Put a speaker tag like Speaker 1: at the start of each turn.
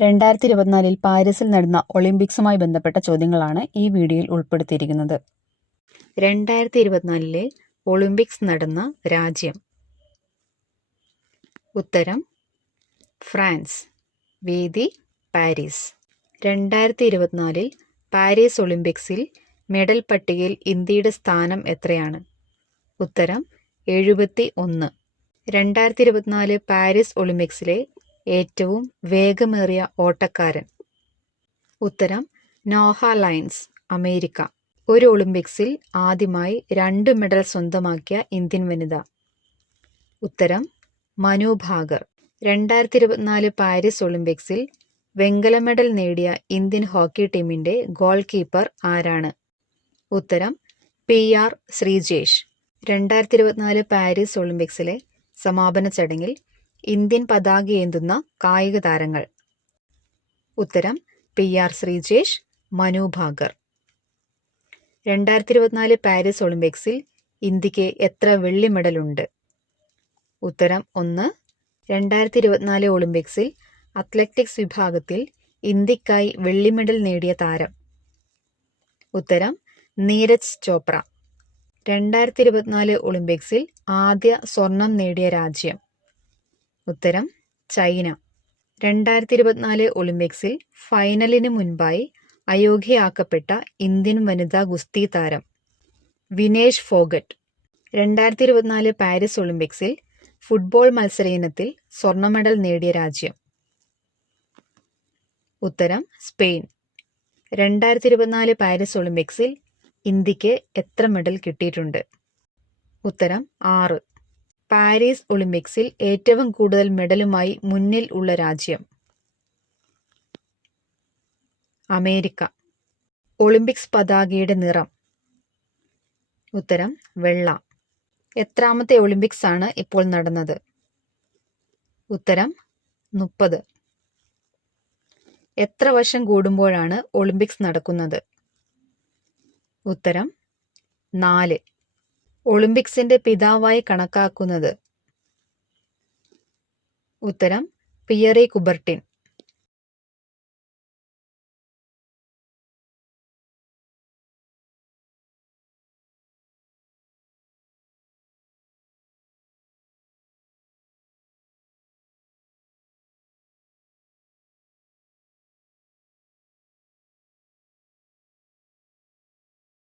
Speaker 1: രണ്ടായിരത്തി ഇരുപത്തിനാലിൽ പാരീസിൽ നടന്ന ഒളിമ്പിക്സുമായി ബന്ധപ്പെട്ട ചോദ്യങ്ങളാണ് ഈ വീഡിയോയിൽ ഉൾപ്പെടുത്തിയിരിക്കുന്നത്. രണ്ടായിരത്തി ഇരുപത്തിനാലിലെ ഒളിമ്പിക്സ് നടന്ന രാജ്യം. ഉത്തരം ഫ്രാൻസ്. വേദി പാരീസ്. രണ്ടായിരത്തി ഇരുപത്തിനാലിൽ പാരീസ് ഒളിമ്പിക്സിൽ മെഡൽ പട്ടികയിൽ ഇന്ത്യയുടെ സ്ഥാനം എത്രയാണ്? ഉത്തരം എഴുപത്തി ഒന്ന് രണ്ടായിരത്തി ഇരുപത്തിനാല് പാരീസ് ഒളിമ്പിക്സിലെ ഏറ്റവും വേഗമേറിയ ഓട്ടക്കാരൻ. ഉത്തരം നോഹ ലൈൻസ് അമേരിക്ക. ഒരു ഒളിമ്പിക്സിൽ ആദ്യമായി രണ്ട് മെഡൽ സ്വന്തമാക്കിയ ഇന്ത്യൻ വനിത. ഉത്തരം മനു ഭാഗർ. രണ്ടായിരത്തി ഇരുപത്തിനാല് പാരീസ് ഒളിമ്പിക്സിൽ വെങ്കല മെഡൽ നേടിയ ഇന്ത്യൻ ഹോക്കി ടീമിന്റെ ഗോൾ കീപ്പർ ആരാണ്? ഉത്തരം പി ആർ ശ്രീജേഷ്. രണ്ടായിരത്തി ഇരുപത്തിനാല് പാരീസ് ഒളിമ്പിക്സിലെ സമാപന ചടങ്ങിൽ ഇന്ത്യൻ പതാകയേന്തുന്ന കായിക താരങ്ങൾ. ഉത്തരം പി ആർ ശ്രീജേഷ് മനു ഭാഗർ. രണ്ടായിരത്തി ഇരുപത്തിനാല് പാരീസ് ഒളിമ്പിക്സിൽ ഇന്ത്യയ്ക്ക് എത്ര വെള്ളി മെഡലുണ്ട് ഉത്തരം ഒന്ന്. രണ്ടായിരത്തി ഇരുപത്തിനാല് ഒളിമ്പിക്സിൽ അത്ലറ്റിക്സ് വിഭാഗത്തിൽ ഇന്ത്യക്കായി വെള്ളി മെഡൽ നേടിയ താരം. ഉത്തരം നീരജ് ചോപ്ര. രണ്ടായിരത്തി ഇരുപത്തിനാല് ഒളിമ്പിക്സിൽ ആദ്യ സ്വർണം നേടിയ രാജ്യം. ഉത്തരം ചൈന. രണ്ടായിരത്തി ഇരുപത്തിനാല് ഒളിമ്പിക്സിൽ ഫൈനലിന് മുൻപായി അയോഗ്യയാക്കപ്പെട്ട ഇന്ത്യൻ വനിതാ ഗുസ്തി താരം വിനേഷ് ഫോഗട്ട്. രണ്ടായിരത്തി ഇരുപത്തിനാല് പാരീസ് ഒളിമ്പിക്സിൽ ഫുട്ബോൾ മത്സര ഇനത്തിൽ സ്വർണ മെഡൽ നേടിയ രാജ്യം. ഉത്തരം സ്പെയിൻ. രണ്ടായിരത്തി ഇരുപത്തിനാല് പാരീസ് ഒളിമ്പിക്സിൽ ഇന്ത്യയ്ക്ക് എത്ര മെഡൽ കിട്ടിയിട്ടുണ്ട്? ഉത്തരം ആറ്. പാരീസ് ഒളിമ്പിക്സിൽ ഏറ്റവും കൂടുതൽ മെഡലുമായി മുന്നിൽ ഉള്ള രാജ്യം. അമേരിക്ക. ഒളിമ്പിക്സ് പതാകയുടെ നിറം. ഉത്തരം വെള്ള. എത്രാമത്തെ ഒളിമ്പിക്സ് ആണ് ഇപ്പോൾ നടന്നത്? ഉത്തരം മുപ്പത്. എത്ര വർഷം കൂടുമ്പോഴാണ് ഒളിമ്പിക്സ് നടക്കുന്നത്? ഉത്തരം നാല്. ഒളിമ്പിക്സിന്റെ പിതാവായി കണക്കാക്കുന്നത്. ഉത്തരം പിയറി കുബർട്ടിൻ.